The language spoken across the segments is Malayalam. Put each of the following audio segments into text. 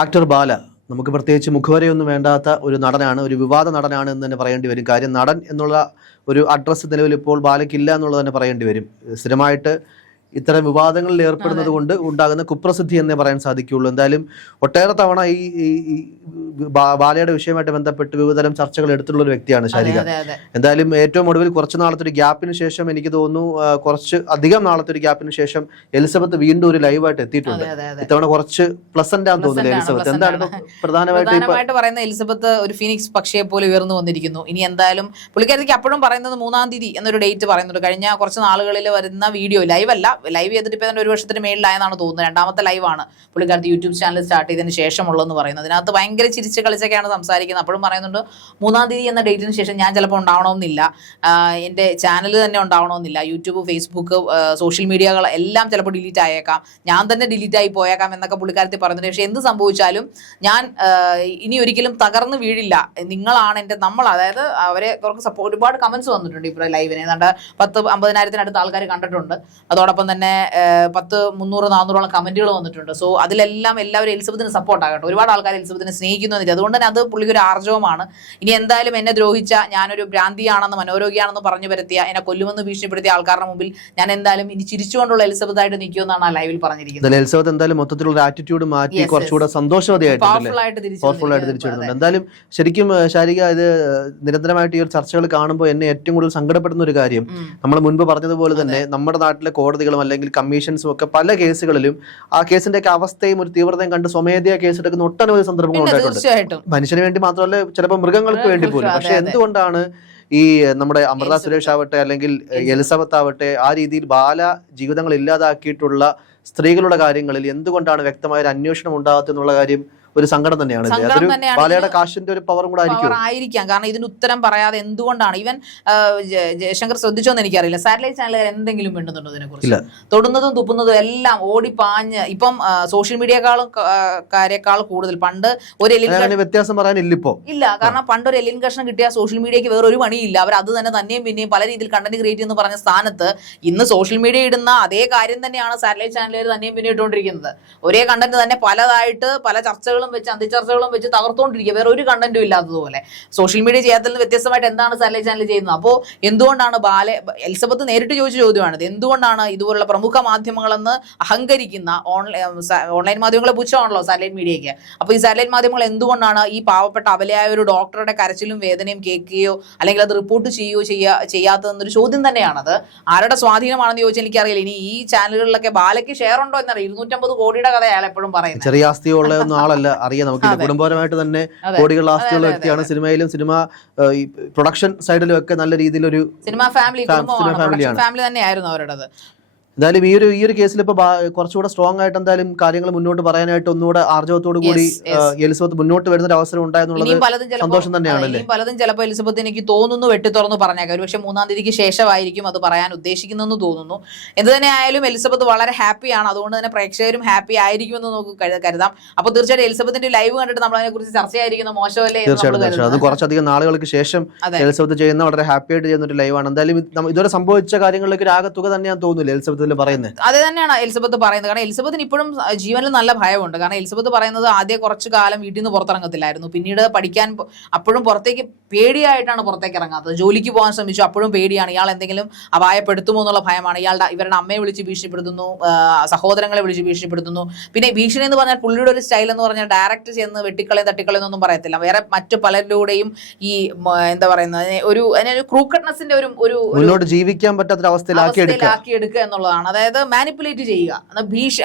ആക്ടർ ബാല നമുക്ക് പ്രത്യേകിച്ച് മുഖവരയൊന്നും വേണ്ടാത്ത ഒരു നടനാണ് ഒരു വിവാദ നടനാണ് എന്ന് തന്നെ പറയേണ്ടി വരും. കാര്യം നടൻ എന്നുള്ള ഒരു അഡ്രസ്സ് നിലവിൽ ഇപ്പോൾ ബാലയ്ക്കില്ല എന്നുള്ളത് തന്നെ പറയേണ്ടി വരും. സ്ഥിരമായിട്ട് ഇത്തരം വിവാദങ്ങളിൽ ഏർപ്പെടുന്നത് കൊണ്ട് ഉണ്ടാകുന്ന കുപ്രസിദ്ധി എന്നേ പറയാൻ സാധിക്കുകയുള്ളൂ. എന്തായാലും ഒട്ടേറെ തവണ ഈ ബാലയുടെ വിഷയമായിട്ട് ബന്ധപ്പെട്ട് വിവിധതരം ചർച്ചകൾ എടുത്തിട്ടുള്ള ഒരു വ്യക്തിയാണ് ശാരിക. എന്തായാലും ഏറ്റവും ഒടുവിൽ കുറച്ച് നാളത്തെ ഒരു ഗ്യാപ്പിന് ശേഷം എനിക്ക് തോന്നുന്നു കുറച്ച് അധികം നാളത്തെ ഒരു ഗ്യാപ്പിന് ശേഷം എലിസബത്ത് വീണ്ടും ഒരു ലൈവായിട്ട് എത്തിയിട്ടുണ്ട്. ഇത്തവണ കുറച്ച് പ്ലസന്റ് ആണെന്ന് തോന്നുന്നില്ല എലിസബത്ത്. എന്താണ് പ്രധാനമായിട്ട് പറയുന്നത് എലിസബത്ത് ഒരു ഫിനിക്സ് പക്ഷിയെ പോലെ ഉയർന്നു വന്നിരിക്കുന്നു. ഇനി എന്തായാലും പുള്ളിക്കാരിക്ക് അപ്പോഴും പറയുന്നത് മൂന്നാം തീയതി എന്നൊരു ഡേറ്റ് പറയുന്നുണ്ട്. കഴിഞ്ഞ കുറച്ച് നാളുകളിൽ വരുന്ന വീഡിയോ ലൈവ് അല്ല ലൈവ് ചെയ്തിട്ട് ഇപ്പോൾ തന്നെ ഒരു വർഷത്തിന് മേളിലായെന്നാണ് തോന്നുന്നത്. രണ്ടാമത്തെ ലൈവാണ് പുള്ളിക്കാരത്തി യൂട്യൂബ് ചാനൽ സ്റ്റാർട്ട് ചെയ്തതിന് ശേഷമുള്ളതെന്ന് പറയുന്നത്. അതിനകത്ത് ഭയങ്കര ചിരിച്ച് കളിച്ചൊക്കെയാണ് സംസാരിക്കുന്നത്. അപ്പോഴും പറയുന്നുണ്ട് മൂന്നാം തീയതി എന്ന ഡേറ്റിന് ശേഷം ഞാൻ ചിലപ്പോൾ ഉണ്ടാവണമെന്നില്ല. എന്റെ ചാനൽ തന്നെ ഉണ്ടാവണമെന്നില്ല. യൂട്യൂബ് ഫേസ്ബുക്ക് സോഷ്യൽ മീഡിയകൾ എല്ലാം ചിലപ്പോൾ ഡിലീറ്റ് ആയേക്കാം. ഞാൻ തന്നെ ഡിലീറ്റ് ആയി പോയേക്കാം എന്നൊക്കെ പുള്ളിക്കാരത്തി പറഞ്ഞിട്ട് പക്ഷേ എന്ത് സംഭവിച്ചാലും ഞാൻ ഇനി ഒരിക്കലും തകർന്നു വീഴില്ല. നിങ്ങളാണ് എന്റെ നമ്മൾ അതായത് അവരെ കുറച്ച് സപ്പോർട്ട് ഒരുപാട് കമൻസ് വന്നിട്ടുണ്ട് ഇപ്പോൾ ലൈവിനെ ഏതാണ്ട് പത്ത് അമ്പതിനായിരത്തിനടുത്ത് ആൾക്കാർ കണ്ടിട്ടുണ്ട്. അതോടൊപ്പം തന്നെ പത്ത് മുന്നൂറ് നാനൂറോളം കമന്റുകൾ വന്നിട്ടുണ്ട്. സോ അതിലെല്ലാം എല്ലാവരും എലിസബത്തിന് സപ്പോർട്ട് ആകട്ടെ. ഒരുപാട് ആൾക്കാർ എലിസബത്തിനെ സ്നേഹിക്കുന്നു എന്നില്ല. അതുകൊണ്ട് തന്നെ അത് പുള്ളിക്ക് ഒരു ആർജവമാണ്. ഇനി എന്തായാലും എന്നെ ദ്രോഹിച്ച ഞാനൊരു ഭ്രാന്തിയാണെന്ന് മനോരോഗിയാണെന്ന് പറഞ്ഞു വരുത്തിയ എന്നെ കൊല്ലുമെന്ന് ഭീഷണിപ്പെടുത്തിയ ആൾക്കാരുടെ മുമ്പിൽ ഞാൻ എന്തായാലും ഇനി ചിരിച്ചുകൊണ്ടുള്ള എലിസബത്ത് ആയിട്ട് നിൽക്കുമെന്നാണ് ആ ലൈവിൽ പറഞ്ഞിരിക്കുന്നത്. എലിസബത്ത് എന്തായാലും മൊത്തത്തിലുള്ള ആറ്റിറ്റ്യൂഡ് മാറ്റി. കുറച്ചുകൂടെ എന്തായാലും ശരിക്കും ശാരിക ഇത് നിരന്തരമായിട്ട് ഈ ഒരു ചർച്ചകൾ കാണുമ്പോൾ എന്നെ ഏറ്റവും കൂടുതൽ സങ്കടപ്പെടുന്ന ഒരു കാര്യം നമ്മൾ മുൻപ് പറഞ്ഞതുപോലെ തന്നെ നമ്മുടെ നാട്ടിലെ കോടതികളും അല്ലെങ്കിൽ കമ്മീഷൻസും ഒക്കെ പല കേസുകളിലും ആ കേസിന്റെ ഒക്കെ അവസ്ഥയും ഒരു തീവ്രതയും കണ്ട് സ്വമേധയാ കേസെടുക്കുന്ന ഒട്ടനവധി സന്ദർഭങ്ങൾ ഉണ്ടായിട്ടുണ്ട്. മനുഷ്യന് വേണ്ടി മാത്രമല്ല ചിലപ്പോൾ മൃഗങ്ങൾക്ക് വേണ്ടി പോലും. പക്ഷെ എന്തുകൊണ്ടാണ് ഈ നമ്മുടെ അമൃത സുരേഷ് ആവട്ടെ അല്ലെങ്കിൽ എലിസബത്ത് ആവട്ടെ ആ രീതിയിൽ ബാല ജീവിതങ്ങൾ ഇല്ലാതാക്കിയിട്ടുള്ള സ്ത്രീകളുടെ കാര്യങ്ങളിൽ എന്തുകൊണ്ടാണ് വ്യക്തമായ ഒരു അന്വേഷണം ഉണ്ടാകാത്തെന്നുള്ള കാര്യം ഒരു സങ്കടം തന്നെയാണ് ബാലയുടെ കാശിന്റെ ഒരു പവറും കൂടെ ആയിരിക്കും. ആയിരിക്കാം. കാരണം ഇതിന് ഉത്തരം പറയാതെ എന്തുകൊണ്ടാണ്? ഈവൻ ജയശങ്കർ ശ്രദ്ധിച്ചോ ശ്രദ്ധിച്ചോന്ന് എനിക്കറിയില്ല. സാറ്റലൈറ്റ് ചാനലുകാർ എന്തെങ്കിലും വേണ്ടുന്നുണ്ടോ ഇതിനെ. കുറിച്ച് തൊടുന്നതും തുപ്പുന്നതും എല്ലാം ഓടി ഓടിപ്പാഞ്ഞ് ഇപ്പം സോഷ്യൽ മീഡിയക്കാളും കാര്യക്കാൾ കൂടുതൽ. പണ്ട് ഒരു എലിൻ വ്യത്യാസം പറയാനില്ല ഇപ്പോ ഇല്ല. കാരണം പണ്ട് ഒരു എലിൻ കഷ്ണം കിട്ടിയാൽ സോഷ്യൽ മീഡിയക്ക് വേറെ ഒരു പണിയില്ല. അവർ അത് തന്നെ തന്നെയും പിന്നെയും പല രീതിയിൽ കണ്ടന്റ് ക്രിയേറ്റ് എന്ന് പറഞ്ഞ സ്ഥാനത്ത് ഇന്ന് സോഷ്യൽ മീഡിയ ഇടുന്ന അതേ കാര്യം തന്നെയാണ് സാറ്റലൈറ്റ് ചാനലുകാർ തന്നെയും പിന്നെ ഇട്ടുകൊണ്ടിരിക്കുന്നത്. ഒരേ കണ്ടന്റ് തന്നെ പലതായിട്ട് പല ചർച്ചകളും വെച്ച് അന്തിച്ചർച്ചകളും വെച്ച് തകർത്തുകൊണ്ടിരിക്കുക വേറെ ഒരു കണ്ടന്റും ഇല്ലാത്തതുപോലെ. സോഷ്യൽ മീഡിയ ചെയ്യാത്തതിൽ നിന്ന് വ്യത്യസ്തമായിട്ട് എന്താണ് സാറ്റലൈറ്റ് ചാനൽ ചെയ്യുന്നത്? അപ്പോൾ എന്തുകൊണ്ടാണ് ബാല എലിസബത്ത് നേരിട്ട് ചോദിച്ച ചോദ്യമാണിത്. എന്തുകൊണ്ടാണ് ഇതുപോലുള്ള പ്രമുഖ മാധ്യമങ്ങളെന്ന് അഹങ്കരിക്കുന്ന ഓൺലൈൻ ഓൺലൈൻ മാധ്യമങ്ങളെ പുച്ഛമാണല്ലോ സാറ്റലൈറ്റ് മീഡിയയ്ക്ക്. അപ്പോൾ ഈ സാറ്റലൈറ്റ് മാധ്യമങ്ങൾ എന്തുകൊണ്ടാണ് ഈ പാവപ്പെട്ട അവലയായ ഒരു ഡോക്ടറുടെ കരച്ചിലും വേദനയും കേൾക്കുകയോ അല്ലെങ്കിൽ അത് റിപ്പോർട്ട് ചെയ്യുകയോ ചെയ്യാ ചെയ്യാത്തതെന്നൊരു ചോദ്യം തന്നെയാണത്. ആരുടെ സ്വാധീനമാണെന്ന് ചോദിച്ചാൽ എനിക്കറിയില്ല. ഇനി ഈ ചാനലുകളിലൊക്കെ ബാലയ്ക്ക് ഷെയർ ഉണ്ടോ എന്നറിയാം ഇരുന്നൂറ്റമ്പത് കോടിയുടെ കഥ അയാൾ എപ്പോഴും പറയുന്നത്. ചെറിയ ആസ്തിയുള്ള ആളല്ല അറിയാം നമുക്ക്. കുടുംബപരമായിട്ട് തന്നെ കോടികൾ ആസ്തിയുള്ള വ്യക്തിയാണ് സിനിമയിലും സിനിമ പ്രൊഡക്ഷൻ സൈഡിലും ഒക്കെ നല്ല രീതിയിലൊരു സിനിമ ഫാമിലി ഫാ- സിനിമ ഫാമിലിയാണ്. ഫാമിലി തന്നെയായിരുന്നു അവരുടേത്. എന്തായാലും ഈ ഒരു ഈ ഒരു കേസിൽ ഇപ്പൊ കുറച്ചുകൂടെ സ്ട്രോങ് ആയിട്ട് എന്തായാലും കാര്യങ്ങൾ മുന്നോട്ട് പറയാനായിട്ട് ഒന്നുകൂടെ ആർജവത്തോടു കൂടി എലിസബത്ത് മുന്നോട്ട് വരുന്ന ഒരു അവസരം ഉണ്ടായെന്നുള്ളത് സന്തോഷം തന്നെയാണ് പലതും ചിലപ്പോൾ എലിസബത്ത് എനിക്ക് തോന്നുന്നു വെട്ടി തുറന്നു പറഞ്ഞേക്കാം. ഒരു പക്ഷേ മൂന്നാം തീയതിക്ക് ശേഷമായിരിക്കും അത് പറയാൻ ഉദ്ദേശിക്കുന്നതെന്ന് തോന്നുന്നു. എന്ത് തന്നെ ആയാലും എലിസബത്ത് വളരെ ഹാപ്പിയാണ്. അതുകൊണ്ട് തന്നെ പ്രേക്ഷകരും ഹാപ്പി ആയിരിക്കുമെന്ന് നമുക്ക് കരുതാം. അപ്പോൾ തീർച്ചയായിട്ടും എലിസബത്തിന്റെ ലൈവ് കണ്ടിട്ട് നമ്മൾ അതിനെ കുറിച്ച് ചർച്ചയായിരിക്കുന്ന മോശമല്ലേ തീർച്ചയായിട്ടും അത്. കുറച്ചധികം നാളുകൾക്ക് ശേഷം എലിസബത്ത് ചെയ്യുന്ന വളരെ ഹാപ്പി ആയിട്ട് ചെയ്യുന്ന ഒരു ലൈവാണ്. എന്തായാലും ഇത് ഇതുവരെ സംഭവിച്ച കാര്യങ്ങളിലേക്ക് ഒരു ആകെ തുക തന്നെയാണ് തോന്നുന്നില്ല. എലിസബത്ത് ഇതിൽ പറയുന്നത് അത് തന്നെയാണ് എലിസബത്ത് പറയുന്നത്. കാരണം എലിസബത്തിന് ഇപ്പോഴും ജീവനിൽ നല്ല ഭയമുണ്ട്. കാരണം എലിസബത്ത് പറയുന്നത് ആദ്യം കുറച്ച് കാലം വീട്ടിൽ നിന്ന് പുറത്തിറങ്ങത്തില്ലായിരുന്നു. പിന്നീട് പഠിക്കാൻ അപ്പോഴും പുറത്തേക്ക് പേടിയായിട്ടാണ് പുറത്തേക്ക് ഇറങ്ങാത്തത്. ജോലിക്ക് പോകാൻ ശ്രമിച്ചു അപ്പോഴും പേടിയാണ്. ഇയാൾ എന്തെങ്കിലും അപായപ്പെടുത്തുമോ എന്നുള്ള ഭയമാണ്. ഇയാളുടെ ഇവരുടെ അമ്മയെ വിളിച്ച് ഭീഷണിപ്പെടുത്തുന്നു സഹോദരങ്ങളെ വിളിച്ച് ഭീഷണിപ്പെടുത്തുന്നു. പിന്നെ ഭീഷണി എന്ന് പറഞ്ഞാൽ പുള്ളിയുടെ ഒരു സ്റ്റൈൽ എന്ന് പറഞ്ഞാൽ ഡയറക്റ്റ് ചെന്ന് വെട്ടിക്കളയും തട്ടിക്കളയും എന്നൊന്നും പറയത്തില്ല. വേറെ മറ്റു പലരിലൂടെയും ഈ എന്താ പറയുന്നത് ഒരു ക്രൂക്കട്ട്നെസിന്റെ ഒരു ഒരു ജീവിക്കാൻ പറ്റാത്ത അവസ്ഥയിലാക്കി എടുക്കുക എന്നുള്ളത് എന്നുള്ളതാണ്. അതായത് മാനിപ്പുലേറ്റ് ചെയ്യുക. ഭീഷ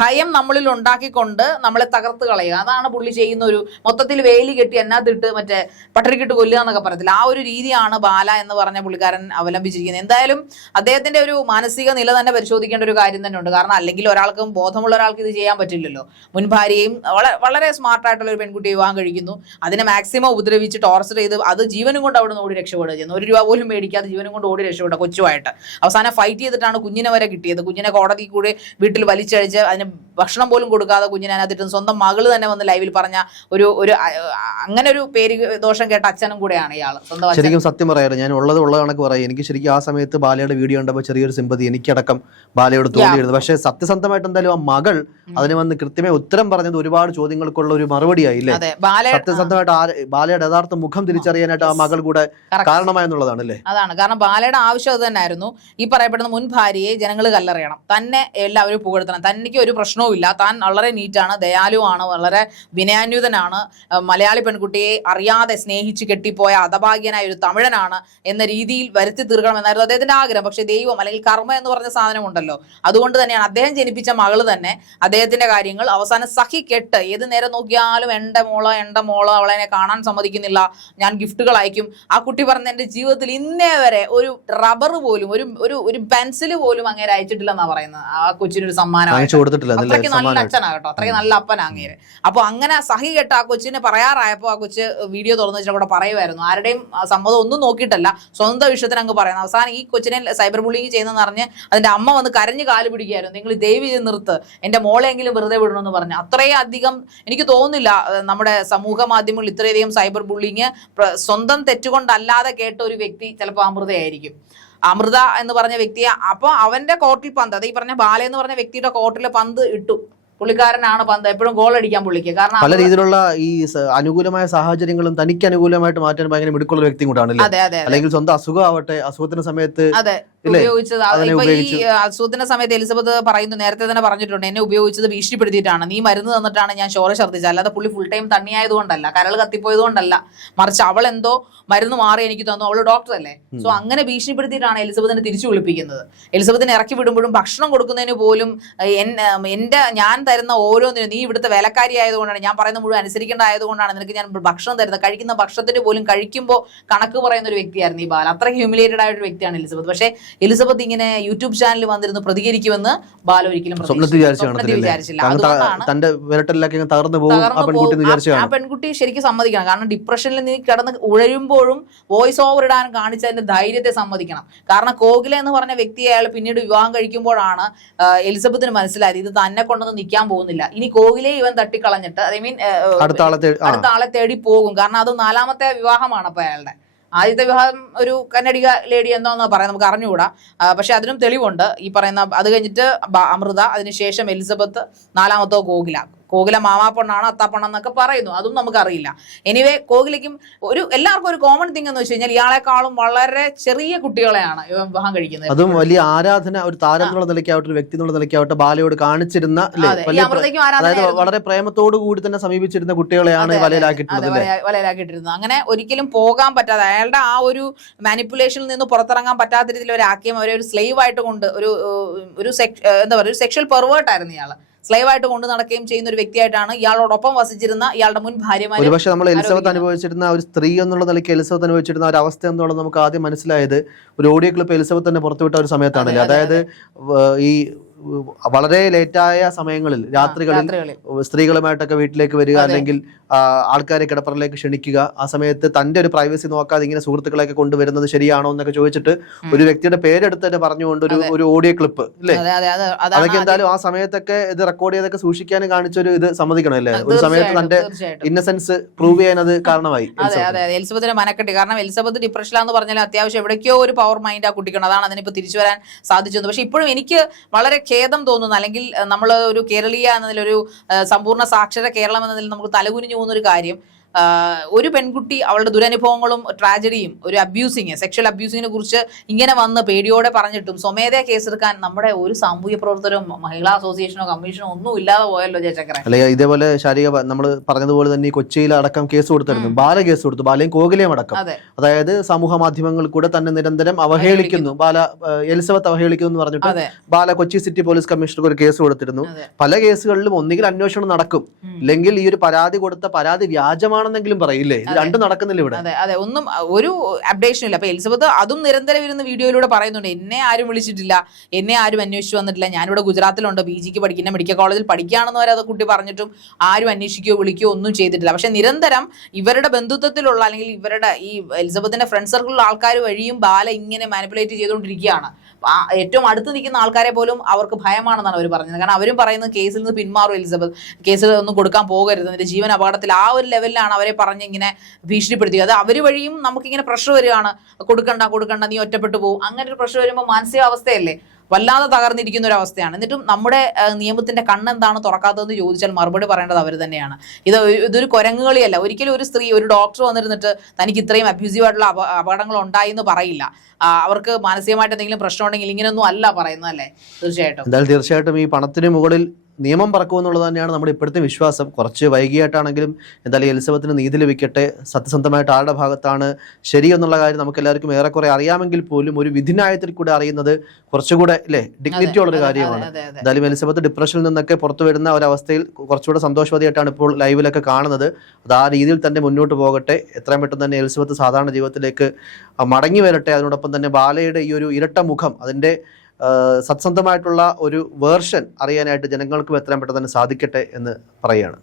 ഭയം നമ്മളിൽ ഉണ്ടാക്കിക്കൊണ്ട് നമ്മളെ തകർത്ത് കളയുക. അതാണ് പുള്ളി ചെയ്യുന്ന ഒരു മൊത്തത്തിൽ വേലി കെട്ടി എന്നാത്തിട്ട് മറ്റേ പട്ടരിക്കിട്ട് കൊല്ലുക എന്നൊക്കെ പറയത്തില്ല. ആ ഒരു രീതിയാണ് ബാല എന്ന് പറഞ്ഞ പുള്ളിക്കാരൻ അവലംബിച്ചിരിക്കുന്നത്. എന്തായാലും അദ്ദേഹത്തിന്റെ ഒരു മാനസിക നില തന്നെ പരിശോധിക്കേണ്ട ഒരു കാര്യം തന്നെ ഉണ്ട് കാരണം അല്ലെങ്കിൽ ഒരാൾക്കും ബോധമുള്ള ഒരാൾക്ക് ഇത് ചെയ്യാൻ പറ്റില്ലല്ലോ. മുൻ ഭാര്യയും വളരെ സ്മാർട്ടായിട്ടുള്ള ഒരു പെൺകുട്ടി വിവാഹം കഴിക്കുന്നു. അതിനെ മാക്സിമം ഉപദ്രവിച്ച് ടോർച്ചർ ചെയ്ത് അത് ജീവനും കൊണ്ട് അവിടെ നിന്ന് ഓടി രക്ഷപ്പെടുക ചെയ്യുന്നു ഒരു രൂപ പോലും മേടിക്കാതെ ജീവനും കൊണ്ട് ഓടി രക്ഷപ്പെടുക കൊച്ചുമായിട്ട്. അവസാനം ഫൈറ്റ് ചെയ്തിട്ടാണ് കുഞ്ഞിനെ വരെ കിട്ടിയത്. കുഞ്ഞിനെ കോടതി കൂടി വീട്ടിൽ വലിച്ചഴിച്ച് അതിന് ഭക്ഷണം പോലും കൊടുക്കാതെ കുഞ്ഞിനെ അതിനകത്തിട്ട് സ്വന്തം മകൾ തന്നെ വന്ന് ലൈവിൽ പറഞ്ഞ ഒരു ഒരു അങ്ങനെ ഒരു പേര് ദോഷം കേട്ട അച്ഛനും കൂടെയാണ് ഇയാൾ സ്വന്തം ശരിക്കും സത്യം പറയാറ് ഞാൻ ഉള്ളത് ഉള്ള കണക്ക് പറയാം. എനിക്ക് ശരിക്കും ആ സമയത്ത് ബാലയുടെ വീഡിയോ കണ്ടപ്പോൾ ചെറിയൊരു സിമ്പതി എനിക്കടക്കം ബാലയോട് തോന്നിയിരുന്നു. പക്ഷേ സത്യസന്ധമായിട്ട് എന്തായാലും ആ മകൾ അതിന് വന്ന് കൃത്യമായി ഉത്തരം പറഞ്ഞത് ഒരുപാട് ചോദ്യങ്ങൾക്കുള്ള ഒരു മറുപടിയായില്ലേ? സത്യസന്ധമായിട്ട് ബാലയുടെ യഥാർത്ഥ മുഖം തിരിച്ചറിയാനായിട്ട് ആ മകൾ കൂടെ. കാരണമായെന്നുള്ളതാണ് അല്ലേ അതാണ്. കാരണം ബാലയുടെ ആവശ്യം അത് തന്നെയായിരുന്നു ഈ പറയപ്പെടുന്ന മുൻ ഭാര്യയെ ജനങ്ങൾ കല്ലെറിയണം. തന്നെ എല്ലാവരും പുകഴ്ത്തണം. തനിക്ക് ഒരു പ്രശ്നവുമില്ല താൻ വളരെ നീറ്റാണ് ദയാലുവാണ് വളരെ വിനയാന്യുതനാണ് മലയാളി പെൺകുട്ടിയെ അറിയാതെ സ്നേഹിച്ച് കെട്ടിപ്പോയ അതഭാഗ്യനായ ഒരു തമിഴനാണ് എന്ന രീതിയിൽ വരുത്തി തീർക്കണം എന്നായിരുന്നു അദ്ദേഹത്തിന്റെ ആഗ്രഹം. പക്ഷേ ദൈവം അല്ലെങ്കിൽ കർമ്മ എന്ന് പറഞ്ഞ സാധനമുണ്ടല്ലോ. അതുകൊണ്ട് തന്നെയാണ് അദ്ദേഹം ജനിപ്പിച്ച മകൾ തന്നെ അദ്ദേഹത്തിന്റെ കാര്യങ്ങൾ അവസാനം സഹി കെട്ട്. ഏത് നേരം നോക്കിയാലും എന്റെ മോൾ എന്റെ മോൾ അവളെ കാണാൻ സമ്മതിക്കുന്നില്ല. ഞാൻ ഗിഫ്റ്റുകൾ അയക്കും. ആ കുട്ടി പറഞ്ഞ എന്റെ ജീവിതത്തിൽ ഇന്നേ വരെ ഒരു റബ്ബർ പോലും ഒരു ഒരു ഒരു പെൻസിൽ പോലും അങ്ങനെ അയച്ചിട്ടില്ലെന്നാ പറയുന്നത്. ആ കൊച്ചിനൊരു സമ്മാനം അത്രയ്ക്ക് നല്ല അച്ഛനാ കേട്ടോ. അത്രയ്ക്ക് നല്ല അപ്പനാ അങ്ങേര്. അപ്പൊ അങ്ങനെ സഹി കേട്ട ആ കൊച്ചിനെ പറയാറായപ്പോ ആ കൊച്ച് വീഡിയോ തുറന്നു വെച്ചാൽ കൂടെ പറയുമായിരുന്നു. ആരുടെയും സമ്മതം ഒന്നും നോക്കിയിട്ടല്ല. സ്വന്തം വിഷയത്തിന് അങ്ങ് പറയുന്നത് അവസാനം ഈ കൊച്ചിനെ സൈബർ ബുള്ളിങ് ചെയ്യുന്നതെന്ന് പറഞ്ഞ് അതിന്റെ അമ്മ വന്ന് കരഞ്ഞ് കാൽ പിടിക്കുകയായിരുന്നു. നിങ്ങൾ ദൈവി ചെയ്ത് നിർത്ത്. എന്റെ മോളെങ്കിലും വെറുതെ വിടണമെന്ന് പറഞ്ഞു. അത്രയും അധികം എനിക്ക് തോന്നുന്നില്ല നമ്മുടെ സമൂഹ മാധ്യമങ്ങളിൽ ഇത്രയധികം സൈബർ ബുള്ളിങ് സ്വന്തം തെറ്റുകൊണ്ടല്ലാതെ കേട്ട ഒരു വ്യക്തി ചിലപ്പോൾ അമൃതയായിരിക്കും. അമൃത എന്ന് പറഞ്ഞ വ്യക്തിയെ അപ്പൊ അവന്റെ കോർട്ടിൽ പന്ത് അത് ഈ പറഞ്ഞ ബാല എന്ന് പറഞ്ഞ വ്യക്തിയുടെ കോർട്ടിൽ പന്ത് ഇട്ടു. പുള്ളിക്കാരനാണ് പന്ത്. എപ്പോഴും ഗോൾ അടിക്കാൻ പുള്ളിക്ക്. കാരണം പല രീതിയിലുള്ള ഈ അനുകൂലമായ സാഹചര്യങ്ങളും തനിക്ക് അനുകൂലമായിട്ട് മാറ്റാൻ ഭയങ്കര മിടുക്കുള്ള വ്യക്തി കൂടാണ് അതെ അതെ അല്ലെങ്കിൽ സ്വന്തം അസുഖം ആവട്ടെ അസുഖത്തിന്റെ സമയത്ത് അതെ? ഉപയോഗിച്ചത്. ഇപ്പൊ ഈ. അസുഖത്തിന്റെ സമയത്ത് എലിസബത്ത് പറയുന്നു നേരത്തെ തന്നെ പറഞ്ഞിട്ടുണ്ട് എന്നെ ഉപയോഗിച്ചത് ഭീഷണിപ്പെടുത്തിയിട്ടാണ്. നീ മരുന്ന് തന്നിട്ടാണ് ഞാൻ ചോര ഛർദ്ദിച്ചത്. അല്ലാതെ പുള്ളി ഫുൾ ടൈം തണ്ണിയായതുകൊണ്ടല്ല കരൾ കത്തിപ്പോയതുകൊണ്ടല്ല. മറിച്ച് അവൾ എന്തോ മരുന്ന് മാറി എനിക്ക് തന്നു. അവൾ ഡോക്ടർ അല്ലേ? സോ അങ്ങനെ ഭീഷണിപ്പെടുത്തിയിട്ടാണ് എലിസബത്തിനെ തിരിച്ചു വിളിപ്പിക്കുന്നത്. എലിസബത്തിനെ ഇറക്കി വിടുമ്പോഴും ഭക്ഷണം കൊടുക്കുന്നതിന് പോലും എന്റെ ഞാൻ തരുന്ന ഓരോന്നിനും നീ ഇവിടുത്തെ വേലക്കാരി ആയതുകൊണ്ടാണ് ഞാൻ പറയുന്ന മുഴുവൻ അനുസരിക്കേണ്ട ആയതുകൊണ്ടാണ് നിനക്ക് ഞാൻ ഭക്ഷണം തരുന്നത്. കഴിക്കുന്ന ഭക്ഷണത്തിന് പോലും കഴിക്കുമ്പോൾ കണക്ക് പറയുന്ന ഒരു വ്യക്തിയായിരുന്നു ഈ ബാല. അത്ര ഹ്യൂമിലേറ്റഡ് ആയ ഒരു വ്യക്തിയാണ് എലിസബത്ത്. പക്ഷേ എലിസബത്ത് ഇങ്ങനെ യൂട്യൂബ് ചാനൽ വന്നിരുന്ന് പ്രതികരിക്കുമെന്ന് ബാല ഒരിക്കലും വിചാരിച്ചില്ല. ആ പെൺകുട്ടി ശരിക്കും സമ്മതിക്കണം. കാരണം ഡിപ്രഷനിൽ നീ കിടന്ന് ഉഴയുമ്പോഴും വോയിസ് ഓവർ ഇടാൻ കാണിച്ചതിന്റെ ധൈര്യത്തെ സമ്മതിക്കണം. കാരണം കോകില എന്ന് പറഞ്ഞ വ്യക്തിയെ അയാൾ പിന്നീട് വിവാഹം കഴിക്കുമ്പോഴാണ് എലിസബത്തിന് മനസ്സിലായത്. ഇത് തന്നെ കൊണ്ടുവന്ന് നിൽക്കാൻ പോകുന്നില്ല. ഇനി കോഹ്ലിയെ ഇവൻ തട്ടിക്കളഞ്ഞിട്ട് ഐ മീൻ അടുത്ത ആളെ തേടി പോകും. കാരണം അത് നാലാമത്തെ വിവാഹമാണ് അപ്പൊ അയാളുടെ. ആദ്യത്തെ വിവാഹം ഒരു കന്നഡിക ലേഡി എന്താണെന്ന് പറയാം നമുക്ക് അറിഞ്ഞുകൂടാ. പക്ഷെ അതിനും തെളിവുണ്ട്. ഈ പറയുന്ന അത് കഴിഞ്ഞിട്ട് അമൃത അതിനുശേഷം എലിസബത്ത് നാലാമത്തോ കോകില കോകില മാമാപ്പൊണ്ണാണ് അത്താപ്പൊണ്ണെന്നൊക്കെ പറയുന്നു. അതും നമുക്കറിയില്ല. എനിവേ കോകിലയ്ക്കും ഒരു എല്ലാവർക്കും ഒരു കോമൺ തിങ് എന്ന് വെച്ച് കഴിഞ്ഞാൽ ഇയാളെക്കാളും വളരെ ചെറിയ കുട്ടികളെയാണ് ഇവൻ വിവാഹം കഴിക്കുന്നത്. അതും വലിയ ആരാധന ഒരു താരം എന്നുള്ള നിലയ്ക്കാവട്ടെ ഒരു വ്യക്തി എന്നുള്ള നിലയ്ക്കാവട്ടെ ബാലയോട് കാണിച്ചിരുന്ന അതായത് വളരെ പ്രേമത്തോടു കൂടി തന്നെ സമീപിച്ചിരുന്ന കുട്ടികളെയാണ് വലയിലാക്കിയിട്ടുള്ളത് അല്ലേ? അങ്ങനെ ഒരിക്കലും പോകാൻ പറ്റാതെ അയാളുടെ ആ ഒരു മാനിപ്പുലേഷനിൽ നിന്ന് പുറത്തിറങ്ങാൻ പറ്റാത്ത രീതിയിൽ ഒരാക്കിയം അവരെ ഒരു സ്ലേവ് ആയിട്ട് കൊണ്ട് ഒരു ഒരു സെക്- എന്താ പറയുക ഒരു സെക്ഷൽ പെർവേർട്ടായിരുന്നു ഇയാൾ സ്ലേവ് ആയിട്ട് കൊണ്ട് നടക്കുകയും ചെയ്യുന്ന ഒരു വ്യക്തിയായിട്ടാണ് ഇയാളോടൊപ്പം വസിച്ചിരുന്ന ഇയാളുടെ മുൻ ഭാര്യമാര് ഒരുപക്ഷെ നമ്മൾ എലിസബത്ത് അനുഭവിച്ചിരുന്ന ഒരു സ്ത്രീ എന്നുള്ള നിലയ്ക്ക് എലിസബത്ത് അനുഭവിച്ചിരുന്ന ഒരു അവസ്ഥ എന്നുള്ളത് നമുക്ക് ആദ്യം മനസ്സിലായത് ഒരു ഓഡിയോ ക്ലിപ്പ് എലിസബത്ത് തന്നെ പുറത്തുവിട്ട ഒരു സമയത്താണല്ലേ? അതായത് ഈ വളരെ ലേറ്റായ സമയങ്ങളിൽ രാത്രികളിൽ സ്ത്രീകളുമായിട്ടൊക്കെ വീട്ടിലേക്ക് വരിക അല്ലെങ്കിൽ ആൾക്കാരെ കിടപ്പറയിലേക്ക് ക്ഷണിക്കുക ആ സമയത്ത് തന്റെ ഒരു പ്രൈവസി നോക്കാതെ ഇങ്ങനെ സുഹൃത്തുക്കളെയൊക്കെ കൊണ്ടുവരുന്നത് ശരിയാണോ എന്നൊക്കെ ചോദിച്ചിട്ട് ഒരു വ്യക്തിയുടെ പേരെടുത്ത് തന്നെ പറഞ്ഞുകൊണ്ട് ഒരു ഒരു ഓഡിയോ ക്ലിപ്പ് അല്ലേ? അതെ അതെ അതെ അതൊക്കെ എന്തായാലും ആ സമയത്തൊക്കെ ഇത് റെക്കോർഡ് ചെയ്തൊക്കെ സൂക്ഷിക്കാനും കാണിച്ചൊരു ഇത് സമ്മതിക്കണം അല്ലേ? ഒരു സമയത്ത് തന്റെ. ഇന്നസെൻസ് പ്രൂവ് ചെയ്യാൻ അത് കാരണമായി അതെ അതെ അതെ. എലിസബത്തിന് മനക്കെട്ടി. കാരണം എലിസബത്ത് ഡിപ്രഷനിലാന്ന് പറഞ്ഞാൽ അത്യാവശ്യം എവിടേക്കോ ഒരു പവർ മൈൻഡ് ആ കുട്ടിക്കണം അതാണ് അതിനിപ്പോ തിരിച്ചു വരാൻ സാധിച്ചത്. പക്ഷെ ഇപ്പോഴും എനിക്ക് വളരെ ഖേദം തോന്നുന്നു. അല്ലെങ്കിൽ നമ്മൾ ഒരു കേരളീയ എന്നതിലൊരു സമ്പൂർണ സാക്ഷര കേരളം എന്നതിൽ നമുക്ക് തലകുനിഞ്ഞു പോകുന്ന ഒരു കാര്യം. ഒരു പെൺകുട്ടി അവളുടെ ദുരനുഭവങ്ങളും ട്രാജഡിയും ഒരു അബ്യൂസിങ് സെക്ഷൽ അബ്യൂസിങ്ങിനെ കുറിച്ച് ഇങ്ങനെ വന്ന് പേടിയോടെ പറഞ്ഞിട്ടും സ്വമേധയാ കേസെടുക്കാൻ നമ്മുടെ ഒരു സാമൂഹ്യ പ്രവർത്തനവും മഹിളാ അസോസിയേഷനോ കമ്മീഷനോ ഒന്നും ഇല്ലാതെ പോയല്ലോ ജയചക്രൻ. അല്ലെ ഇതേപോലെ ശാരീരിക നമ്മൾ പറഞ്ഞതുപോലെ തന്നെ ഈ കൊച്ചിയിൽ അടക്കം കേസ് കൊടുത്തിരുന്നു. ബാല കേസ് കൊടുത്തു. ബാലയും കോകിലയും അടക്കം. അതായത് സമൂഹ മാധ്യമങ്ങൾ കൂടെ തന്നെ നിരന്തരം അവഹേളിക്കുന്നു. ബാല എലിസബത്ത് അവഹേളിക്കുന്നു എന്ന് പറഞ്ഞിട്ട് ബാല കൊച്ചി സിറ്റി പോലീസ് കമ്മീഷണർക്ക് ഒരു കേസ് കൊടുത്തിരുന്നു. പല കേസുകളിലും ഒന്നുകിൽ അന്വേഷണം നടക്കും. അല്ലെങ്കിൽ ഈ ഒരു പരാതി കൊടുത്ത പരാതി വ്യാജമാണ് ഭയമാണെന്നെങ്കിലും പറയില്ലേ? ഇത് രണ്ടും നടക്കുന്നില്ല ഇവിടെ? അതെ അതെ. ഒന്നും ഒരു അപ്ഡേഷൻ ഇല്ല. അപ്പൊ എലിസബത്ത് അതും നിരന്തരം ഇരുന്ന് വീഡിയോയിലൂടെ പറയുന്നുണ്ട് എന്നെ ആരും വിളിച്ചിട്ടില്ല. എന്നെ ആരും അന്വേഷിച്ചു വന്നിട്ടില്ല. ഞാനിവിടെ ഗുജറാത്തിലുണ്ട്. പി ജിക്ക് പഠിക്കുന്ന മെഡിക്കൽ കോളേജിൽ പഠിക്കുകയാണെന്ന് വരെ അത് കുട്ടി പറഞ്ഞിട്ടും ആരും അന്വേഷിക്കുകയോ വിളിക്കുകയോ ഒന്നും ചെയ്തിട്ടില്ല. പക്ഷെ നിരന്തരം ഇവരുടെ ബന്ധുത്വത്തിലുള്ള അല്ലെങ്കിൽ ഇവരുടെ ഈ എലിസബത്തിന്റെ ഫ്രണ്ട് സർക്കിളിലുള്ള ആൾക്കാർ വഴിയും ബാല ഇങ്ങനെ മാനിപ്പുലേറ്റ് ചെയ്തുകൊണ്ടിരിക്കുകയാണ്. ഏറ്റവും അടുത്ത് നിൽക്കുന്ന ആൾക്കാരെ പോലും അവർക്ക് ഭയമാണെന്നാണ് അവർ പറഞ്ഞത്. കാരണം അവരും പറയുന്നത് കേസിൽ നിന്ന് പിന്മാറും എലിസബത്ത്. കേസിൽ ഒന്നും കൊടുക്കാൻ പോകരുത്. എന്നിട്ട് ജീവൻ അപകടത്തിൽ ആ ഒരു ലെവലിലാണ് അവരെ പറഞ്ഞ് ഇങ്ങനെ ഭീഷണിപ്പെടുത്തിയത്. അത് അവർ വഴിയും നമുക്കിങ്ങനെ പ്രഷർ വരികയാണ്. കൊടുക്കണ്ട കൊടുക്കണ്ട നീ ഒറ്റപ്പെട്ടു പോകും അങ്ങനെ ഒരു പ്രഷർ വരുമ്പോൾ മാനസികാവസ്ഥയല്ലേ? വല്ലാതെ തകർന്നിരിക്കുന്ന ഒരു അവസ്ഥയാണ്. എന്നിട്ടും നമ്മുടെ നിയമത്തിന്റെ കണ്ണെന്താണ് തുറക്കാത്തതെന്ന് ചോദിച്ചാൽ മറുപടി പറയേണ്ടത് അവർ തന്നെയാണ്. ഇത് ഇതൊരു കുരങ്ങുകളിയല്ല. ഒരിക്കലും ഒരു സ്ത്രീ ഒരു ഡോക്ടർ വന്നിരുന്നിട്ട് തനിക്ക് ഇത്രയും അബ്യൂസീവ് ആയിട്ടുള്ള അപകടങ്ങൾ ഉണ്ടായി എന്ന് പറയില്ല അവർക്ക് മാനസികമായിട്ട് എന്തെങ്കിലും പ്രശ്നം ഉണ്ടെങ്കിൽ ഇങ്ങനെയൊന്നും അല്ല പറയുന്നത് അല്ലേ? തീർച്ചയായിട്ടും. എന്തായാലും തീർച്ചയായിട്ടും ഈ പണത്തിന് മുകളിൽ നിയമം പറക്കുമെന്നുള്ളത് തന്നെയാണ് നമ്മുടെ ഇപ്പോഴത്തെ വിശ്വാസം. കുറച്ച് വൈകിയായിട്ടാണെങ്കിലും എന്തായാലും എലിസബത്തിന് നീതി ലഭിക്കട്ടെ. സത്യസന്ധമായിട്ട് ആരുടെ ഭാഗത്താണ് ശരി എന്നുള്ള കാര്യം നമുക്ക് എല്ലാവർക്കും ഏറെക്കുറെ അറിയാമെങ്കിൽ പോലും ഒരു വിധിന്യായത്തിൽ കൂടെ അറിയുന്നത് കുറച്ചുകൂടെ അല്ലേ ഡിഗ്നിറ്റി ഉള്ളൊരു കാര്യമാണ്. എന്തായാലും എലിസബത്ത് ഡിപ്രഷനിൽ നിന്നൊക്കെ പുറത്തു വരുന്ന ഒരവസ്ഥയിൽ കുറച്ചുകൂടെ സന്തോഷവതിയായിട്ടാണ് ഇപ്പോൾ ലൈവിലൊക്കെ കാണുന്നത്. അത് ആ രീതിയിൽ തന്നെ മുന്നോട്ട് പോകട്ടെ. എത്രയും പെട്ടെന്ന് തന്നെ എലിസബത്ത് സാധാരണ ജീവിതത്തിലേക്ക് മടങ്ങി വരട്ടെ. അതിനോടൊപ്പം തന്നെ ബാലയുടെ ഈ ഒരു ഇരട്ട മുഖം അതിന്റെ ആ, സത്യസന്ധമായിട്ടുള്ള ഒരു വേർഷൻ അറിയാനായിട്ട് ജനങ്ങൾക്കും എത്രയും പെട്ടെന്ന് സാധിക്കട്ടെ എന്ന് പറയുകയാണ്.